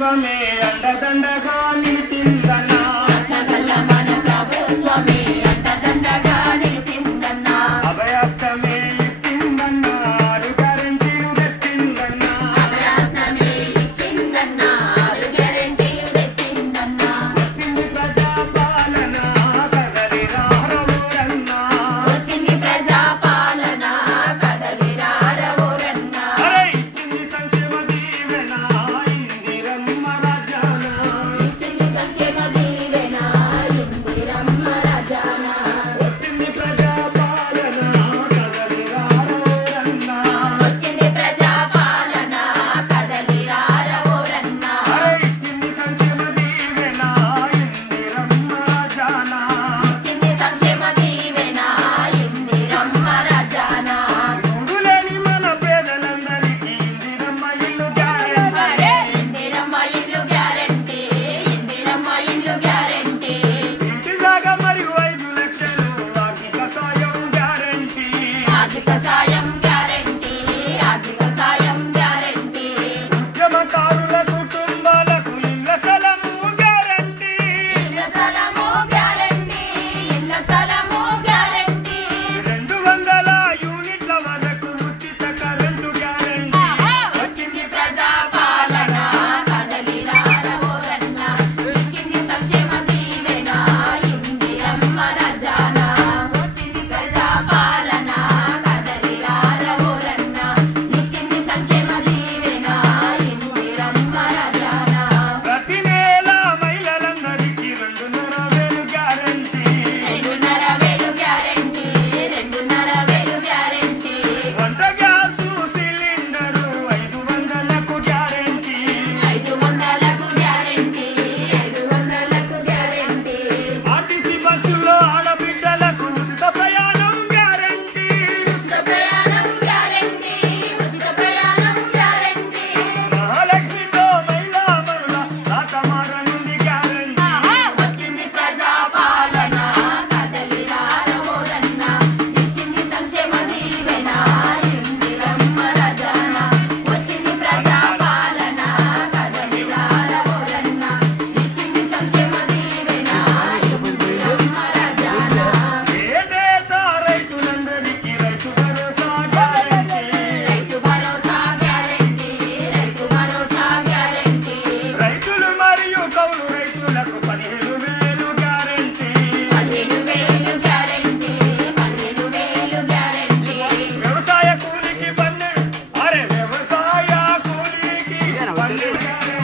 ప్రభుత్వమే అండదండగా నిలిచిందన్నా రత్నగల్ల మన ప్రభుత్వమే అండదండగా నిలిచిందన్నా అభయాస్తమే ఇచ్చిందన్నా ఆరు గ్యారెంటీలు తెచ్చిందన్నా అభయాస్తమే ఇచ్చిందన్నా ఆరు గ్యారెంటీలు తెచ్చిందన్నా వచ్చింది ప్రజాపాలన కదలి రారవోరన్నా వచ్చింది ప్రజాపాలన కదలి రారవోరన్నా అరే ఇచ్చింది సంక్షేమ దీవెన ఇందిరమ్మ రాజ్యాన ఇచ్చింది సంక్షేమ దీవెన ఇందిరమ్మ రాజాన వచ్చింది ప్రజాపాలన కదలి రారవోరన్నా వచ్చింది ప్రజాపాలన కదలి రారవోరన్నా అరే ఇచ్చింది సంక్షేమ దీవెన ఇందిరమ్మ రాజ్యాన ఇచ్చింది సంక్షేమ దీవెన ఇందిరమ్మ రాజాన చూడులేని మన పేదలందరికీ ఇందిరమ్మ ఇల్లు గ్యారెంటీ అరే ఇందిరమ్మ ఇల్లు గ్యారెంటీ ఇందిరమ్మ ఇల్లు గ్యారెంటీ ఇంటి జాగా మరియు 5 లక్షలు ఆర్థిక సాయం గ్యారెంటీ ఆర్థిక సాయం గ్యారెంటీ ఆర్థిక సాయం గ్యారెంటీ ఉద్యమకారుల కుటుంబాలకు ఇళ్ల స్థలము గ్యారెంటీ ఇళ్ళ స్థలము గ్యారెంటీ ఇళ్ళ స్థలము గ్యారెంటీ 200 యూనిట్ల వరకు ఉచిత కరెంటు గ్యారెంటీ వచ్చింది ప్రజాపాలన కదలి రారవోరన్న ఇచ్చింది సంక్షేమ దీవెన ఇందిరమ్మ రాజాన వచ్చింది ప్రజాపాలన కదలి రారవోరన్న ఇచ్చింది సంక్షేమ దీవెన ఇందిరమ్మ రాజాన ప్రతి నెల మహిళలందరికీ 2,500 గ్యారెంటీ 2,500 గ్యారెంటీ 2,500 గ్యారెంటీ వంట గ్యాసు సిలిండరు 500కు గ్యారెంటీ 500కు గ్యారెంటీ 500కు గ్యారెంటీ ఆర్టీసీ బస్సులో ఆడబిడ్డలకు ఉచిత ప్రయాణం గ్యారెంటీ ఉచిత ప్రయాణం గ్యారెంటీ ఉచిత ప్రయాణం గ్యారెంటీ మహాలక్ష్మితో మహిళా మరుల రాతమారనుంది గ్యారెంటీ వచ్చింది ప్రజాపాలన కదలి రారవోరన్న ఇచ్చింది సంక్షేమ దీవెన ఇందిరమ్మ రాజాన వచ్చింది ప్రజాపాలన కదలి రారవోరన్న ఇచ్చింది సంక్షేమ దీవెన ఇందిరమ్మ రాజాన ఏటేటా రైతులందరికీ Rythu Bharosa guarantee Rythu Bharosa guarantee Rythu Bharosa guarantee రైతులు మరియు కౌలు రైతులకు 15,000 గ్యారెంటీ 15,000 గ్యారెంటీ 15,000 గ్యారెంటీ వ్యవసాయ కూలికి 12 అరే వ్యవసాయ కూలికి 12 గ్యారెంటీ